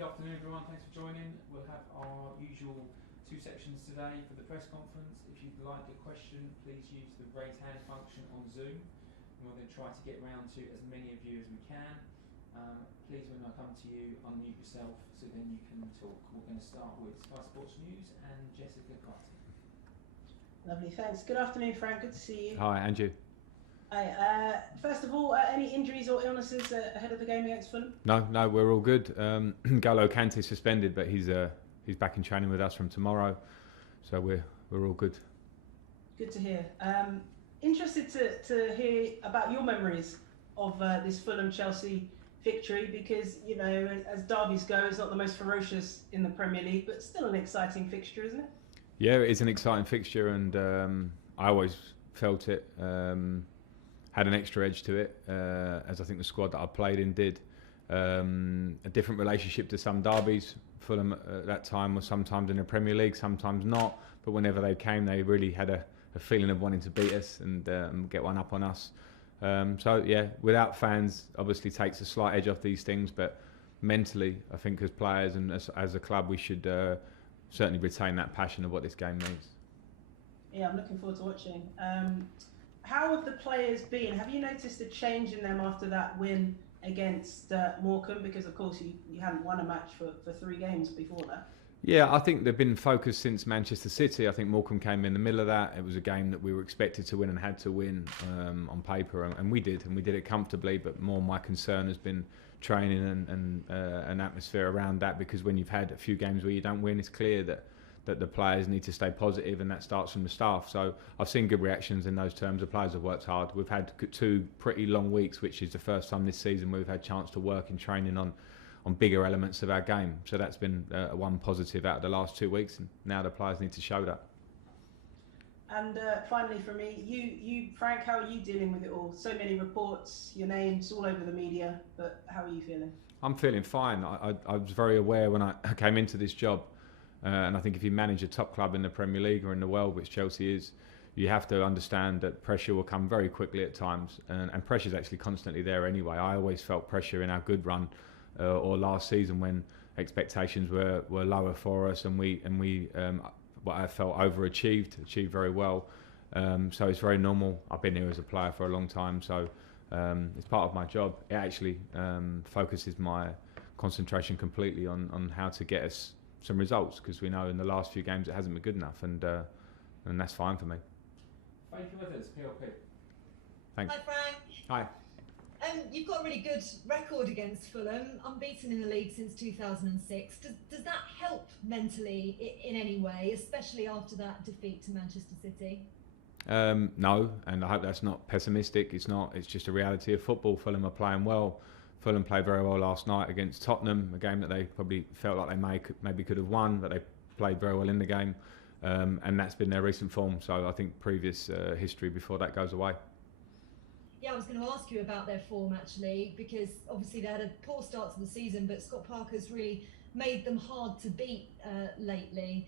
good afternoon everyone, thanks for joining. We'll have our usual two sections today for the press conference. If you'd like a question, please use the raise hand function on Zoom. And we're going to try to get round to as many of you as we can. Please, when I come to you, unmute yourself so then you can talk. We're going to start with Sky Sports News and Jessica Carty. Lovely, thanks. Good afternoon, Frank. Good to see you. Hi, Andrew. Hi. First of all, any injuries or illnesses ahead of the game against Fulham? No, we're all good. Gallo Kante's suspended, but he's back in training with us from tomorrow, so we're all good. Good to hear. Interested to hear about your memories of this Fulham-Chelsea victory, because you know, as derbies go, it's not the most ferocious in the Premier League, but still an exciting fixture, isn't it? Yeah, it is an exciting fixture, and I always felt it had an extra edge to it, as I think the squad that I played in did. A different relationship to some derbies. Fulham at that time was sometimes in the Premier League, sometimes not, but whenever they came, they really had a feeling of wanting to beat us and get one up on us. So yeah, without fans, obviously takes a slight edge off these things, but mentally, I think as players and as a club, we should certainly retain that passion of what this game means. Yeah, I'm looking forward to watching. How have the players been? Have you noticed a change in them after that win against Morecambe? Because of course you hadn't won a match for 3 games before that. Yeah, I think they've been focused since Manchester City. I think Morecambe came in the middle of that. It was a game that we were expected to win and had to win on paper, and we did it comfortably. But more my concern has been training and an atmosphere around that, because when you've had a few games where you don't win, it's clear that the players need to stay positive, and that starts from the staff. So I've seen good reactions in those terms. The players have worked hard. We've had 2 pretty long weeks, which is the first time this season we've had chance to work in training on bigger elements of our game. So that's been one positive out of the last 2 weeks, and now the players need to show that. And finally for me, you Frank, how are you dealing with it all? So many reports, your name's all over the media, but how are you feeling? I'm feeling fine. I was very aware when I came into this job, and I think if you manage a top club in the Premier League or in the world, which Chelsea is, you have to understand that pressure will come very quickly at times, and pressure is actually constantly there anyway. I always felt pressure in our good run, or last season when expectations were lower for us, and we what I felt achieved very well. So it's very normal. I've been here as a player for a long time, so it's part of my job. It actually focuses my concentration completely on how to get us some results, because we know in the last few games it hasn't been good enough, and that's fine for me. Thank you with us, PLP. Thanks. Hi Frank. Hi. You've got a really good record against Fulham, unbeaten in the league since 2006. Does that help mentally in any way, especially after that defeat to Manchester City? No, and I hope that's not pessimistic. It's not. It's just a reality of football. Fulham are playing well. Fulham played very well last night against Tottenham, a game that they probably felt like they maybe could have won, but they played very well in the game, and that's been their recent form. So I think previous history before that goes away. Yeah, I was going to ask you about their form actually, because obviously they had a poor start to the season, but Scott Parker's really made them hard to beat lately,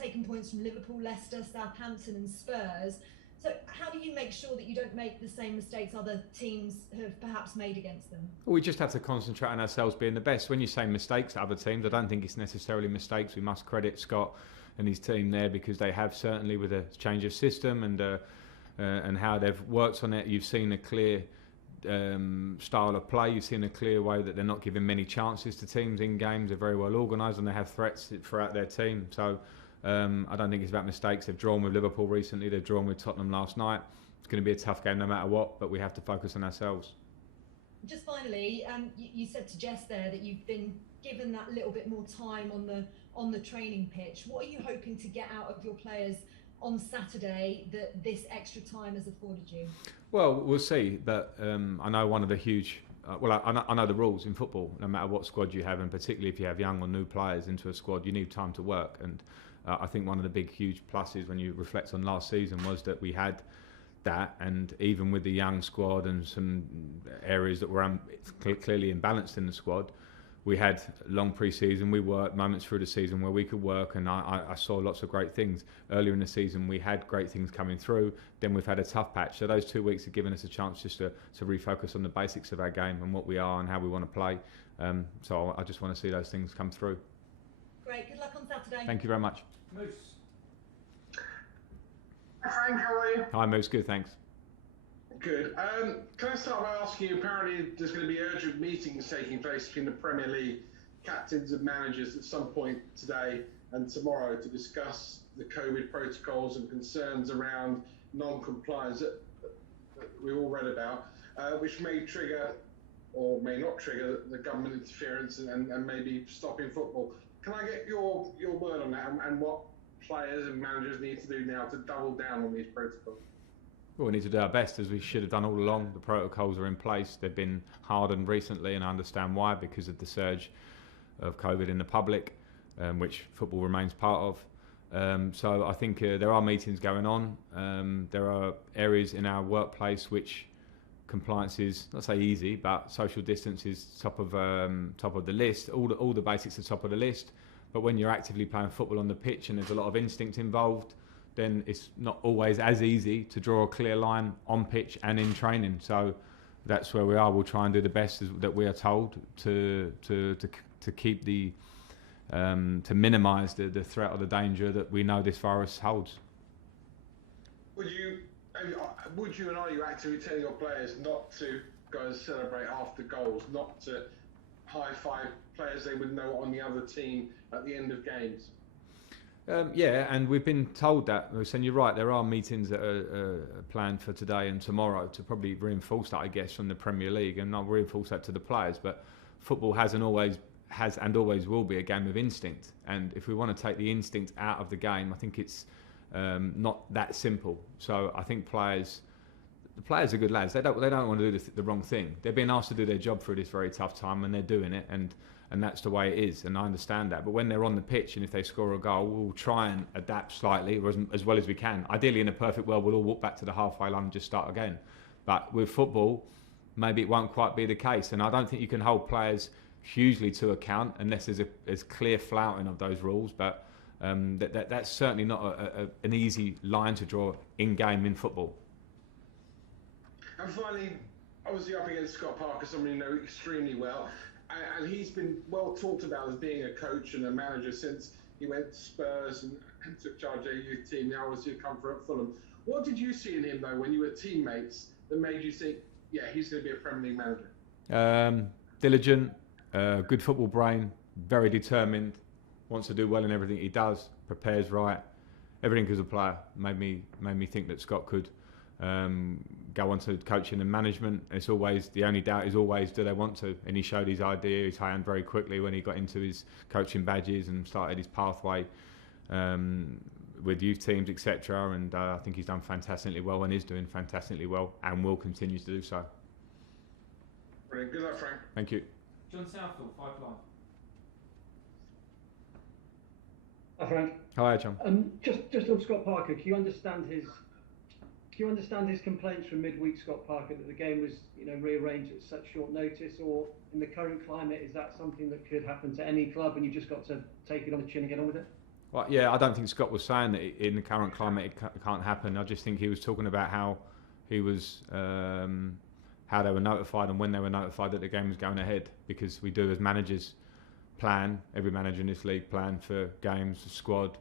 taking points from Liverpool, Leicester, Southampton and Spurs. So how do you make sure that you don't make the same mistakes other teams have perhaps made against them? We just have to concentrate on ourselves being the best. When you say mistakes to other teams, I don't think it's necessarily mistakes. We must credit Scott and his team there, because they have, certainly with a change of system and how they've worked on it. You've seen a clear style of play. You've seen a clear way that they're not giving many chances to teams in games. They're very well organised, and they have threats throughout their team. So I don't think it's about mistakes. They've drawn with Liverpool recently. They've drawn with Tottenham last night. It's going to be a tough game no matter what, but we have to focus on ourselves. Just finally, you said to Jess there that you've been given that little bit more time on the training pitch. What are you hoping to get out of your players on Saturday that this extra time has afforded you? Well, we'll see, but I know one of the huge... I know the rules in football. No matter what squad you have, and particularly if you have young or new players into a squad, you need time to work. And I think one of the big, huge pluses when you reflect on last season was that we had that, and even with the young squad and some areas that were clearly imbalanced in the squad, we had long pre-season, we worked moments through the season where we could work, and I saw lots of great things. Earlier in the season we had great things coming through, then we've had a tough patch. So those 2 weeks have given us a chance just to refocus on the basics of our game and what we are and how we want to play. So I just want to see those things come through. Great, good luck on Saturday. Thank you very much. Moose. Hi Frank, how are you? Hi Moose, good, thanks. Good. Can I start by asking you, apparently there's going to be urgent meetings taking place between the Premier League captains and managers at some point today and tomorrow to discuss the COVID protocols and concerns around non-compliance that we all read about, which may trigger or may not trigger the government interference and maybe stopping football. Can I get your word on that and what players and managers need to do now to double down on these protocols? Well, we need to do our best, as we should have done all along. The protocols are in place. They've been hardened recently, and I understand why, because of the surge of COVID in the public, which football remains part of. So I think there are meetings going on. There are areas in our workplace which compliance is, not say easy, but social distance is top of the list. All the basics are top of the list. But when you're actively playing football on the pitch and there's a lot of instinct involved, then it's not always as easy to draw a clear line on pitch and in training. So that's where we are. We'll try and do the best that we are told to keep to minimise the threat or the danger that we know this virus holds. Would you and are you actively telling your players not to go and celebrate after goals, not to high-five players they would know on the other team at the end of games? Yeah, and we've been told that. And you're right, there are meetings that are planned for today and tomorrow to probably reinforce that, I guess, from the Premier League, and not reinforce that to the players. But football has and always will be a game of instinct. And if we want to take the instinct out of the game, I think it's not that simple. So I think the players are good lads. They don't want to do the wrong thing. They're being asked to do their job through this very tough time, and they're doing it. And that's the way it is, and I understand that. But when they're on the pitch and if they score a goal, we'll try and adapt slightly as well as we can. Ideally, in a perfect world, we'll all walk back to the halfway line and just start again. But with football, maybe it won't quite be the case. And I don't think you can hold players hugely to account unless there's clear flouting of those rules. But that's certainly not an easy line to draw in-game in football. And finally, obviously up against Scott Parker, someone you know extremely well. And he's been well talked about as being a coach and a manager since he went to Spurs and took charge of a youth team. Now obviously come for at Fulham. What did you see in him though when you were teammates that made you think, yeah, he's going to be a Premier League manager? Diligent, good football brain, very determined, wants to do well in everything he does, prepares right. Everything as a player made me think that Scott could go on to coaching and management. It's always, the only doubt is always, do they want to? And he showed his idea, his hand very quickly when he got into his coaching badges and started his pathway with youth teams, etc. And I think he's done fantastically well and is doing fantastically well and will continue to do so. Brilliant. Good luck, Frank. Thank you. John Southall, 5 Live. Hi Frank. Hi John. Just on Scott Parker, can you understand his complaints from midweek, Scott Parker, that the game was rearranged at such short notice, or in the current climate, is that something that could happen to any club and you've just got to take it on the chin and get on with it? Well, yeah, I don't think Scott was saying that in the current climate it can't happen. I just think he was talking about how he was, how they were notified and when they were notified that the game was going ahead, because we do as managers plan, every manager in this league plan for games, squad,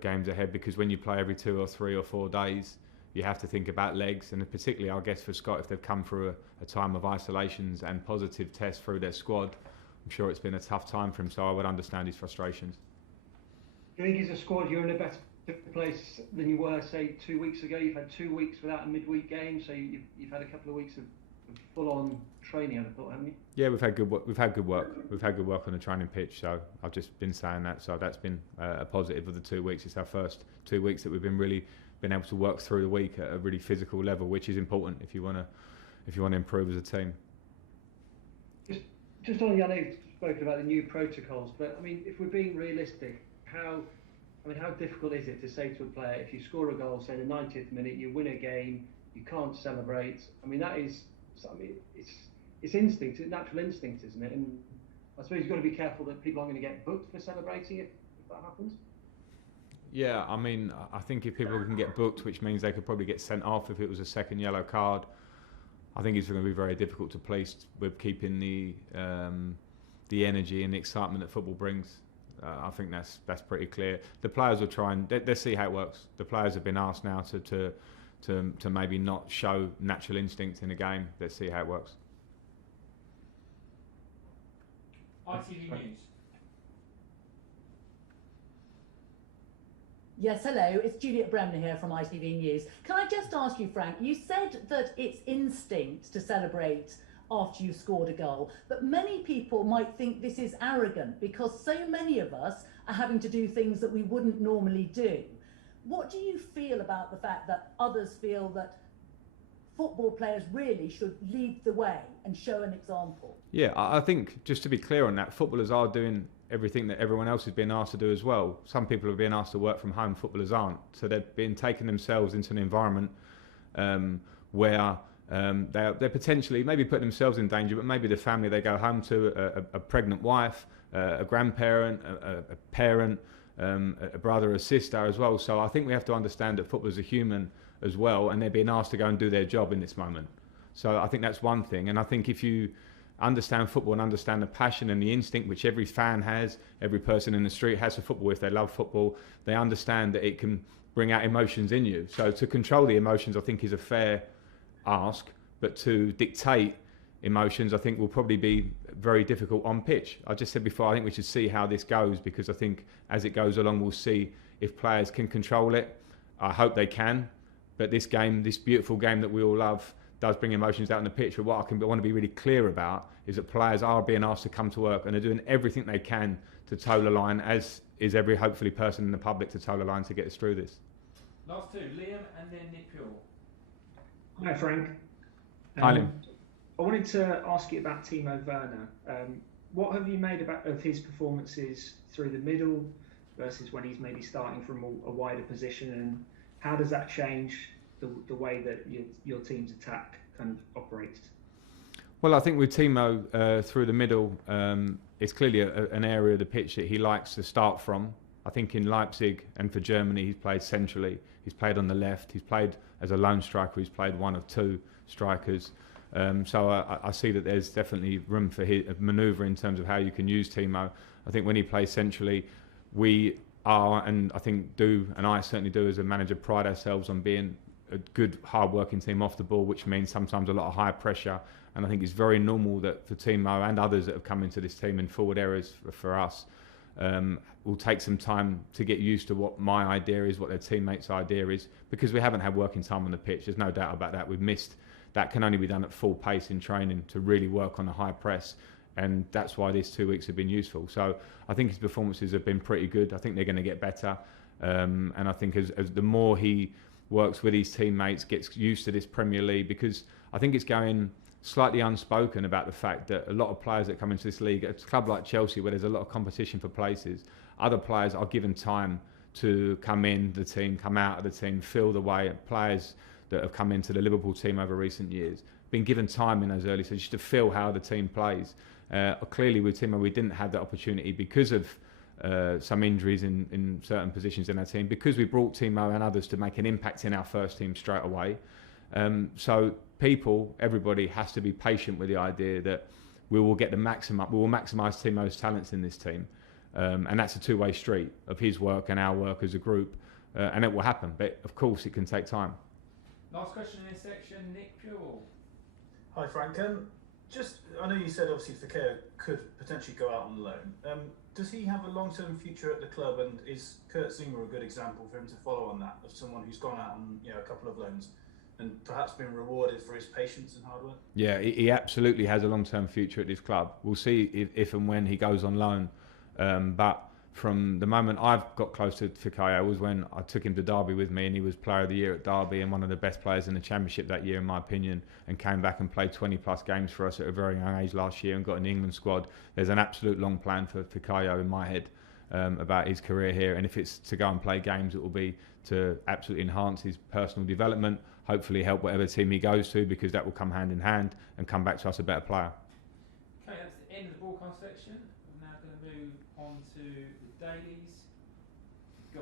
games ahead, because when you play every 2 or 3 or 4 days, you have to think about legs, and particularly, I guess, for Scott, if they've come through a time of isolations and positive tests through their squad, I'm sure it's been a tough time for him, so I would understand his frustrations. Do you think as a squad you're in a better place than you were, say, 2 weeks ago? You've had 2 weeks without a midweek game, so you've had a couple of weeks of full-on training, I'd have thought, haven't you? Yeah, we've had good work. We've had good work on the training pitch, so I've just been saying that, so that's been a positive of the 2 weeks. It's our first 2 weeks that we've been able to work through the week at a really physical level, which is important if you want to improve as a team. Just on, I know you've spoken about the new protocols, but I mean, if we're being realistic, how difficult is it to say to a player, if you score a goal, say in the 90th minute, you win a game, you can't celebrate? I mean, it's instinct, it's natural instinct, isn't it? And I suppose you've got to be careful that people aren't going to get booked for celebrating if that happens. Yeah, I mean, I think if people can get booked, which means they could probably get sent off if it was a second yellow card, I think it's going to be very difficult to police with keeping the energy and the excitement that football brings. I think that's pretty clear. The players will try and let's see how it works. The players have been asked now to maybe not show natural instinct in a game. Let's see how it works. ITV News. Yes, hello, it's Juliet Bremner here from ITV News. Can I just ask you, Frank, you said that it's instinct to celebrate after you've scored a goal, but many people might think this is arrogant because so many of us are having to do things that we wouldn't normally do. What do you feel about the fact that others feel that football players really should lead the way and show an example? Yeah, I think, just to be clear on that, footballers are doing everything that everyone else is being asked to do as well. Some people are being asked to work from home, footballers aren't. So they're being taken themselves into an environment where they're potentially maybe putting themselves in danger, but maybe the family they go home to, a pregnant wife, a grandparent, a parent, a brother, a sister as well. So I think we have to understand that footballers are human as well, and they're being asked to go and do their job in this moment. So I think that's one thing. And I think if you understand football and understand the passion and the instinct which every fan has, every person in the street has for football, if they love football, they understand that it can bring out emotions in you. So to control the emotions, I think, is a fair ask, but to dictate emotions, I think, will probably be very difficult on pitch. I just said before, I think we should see how this goes, because I think as it goes along, we'll see if players can control it. I hope they can, but this game, this beautiful game that we all love, does bring emotions out on the pitch. But what I want to be really clear about is that players are being asked to come to work and are doing everything they can to toe the line, as is every, hopefully, person in the public to toe the line to get us through this. Last two, Liam and then Nick Pure. Hi, Frank. Hi, Liam. I wanted to ask you about Timo Werner. What have you made of his performances through the middle versus when he's maybe starting from a wider position, and how does that change the way that your team's attack kind of operates? Well, I think with Timo through the middle, it's clearly an area of the pitch that he likes to start from. I think in Leipzig and for Germany, he's played centrally. He's played on the left. He's played as a lone striker. He's played one of two strikers. So I see that there's definitely room for his manoeuvre in terms of how you can use Timo. I think when he plays centrally, we are, and I think do, and I certainly do as a manager, pride ourselves on being a good, hard-working team off the ball, which means sometimes a lot of high pressure. And I think it's very normal that for Timo and others that have come into this team in forward areas for us, will take some time to get used to what my idea is, what their teammates' idea is, because we haven't had working time on the pitch. There's no doubt about that. We've missed. That can only be done at full pace in training to really work on a high press. And that's why these 2 weeks have been useful. So I think his performances have been pretty good. I think they're going to get better. And I think as the more he works with his teammates, gets used to this Premier League, because I think it's going slightly unspoken about the fact that a lot of players that come into this league, at a club like Chelsea where there's a lot of competition for places, other players are given time to come in the team, come out of the team, feel the way. Players that have come into the Liverpool team over recent years been given time in those early stages to feel how the team plays. Clearly with Timo, we didn't have that opportunity because of some injuries in certain positions in our team, because we brought Timo and others to make an impact in our first team straight away. So everybody has to be patient with the idea that we will get the maximum, we will maximise Timo's talents in this team. And that's a two-way street of his work and our work as a group. And it will happen, but of course it can take time. Last question in this section, Nick Pure. Hi, Frank. I know you said obviously Fikayo could potentially go out on loan. Does he have a long-term future at the club, and is Kurt Zuma a good example for him to follow on that, of someone who's gone out on a couple of loans and perhaps been rewarded for his patience and hard work? Yeah, he absolutely has a long-term future at this club. We'll see if and when he goes on loan. But from the moment I've got close to Fikayo was when I took him to Derby with me, and he was Player of the Year at Derby and one of the best players in the Championship that year, in my opinion, and came back and played 20-plus games for us at a very young age last year and got in the England squad. There's an absolute long plan for Fikayo in my head about his career here, and if it's to go and play games, it will be to absolutely enhance his personal development, hopefully help whatever team he goes to, because that will come hand in hand and come back to us a better player. Okay, that's the end of the broadcast section. on to the dailies.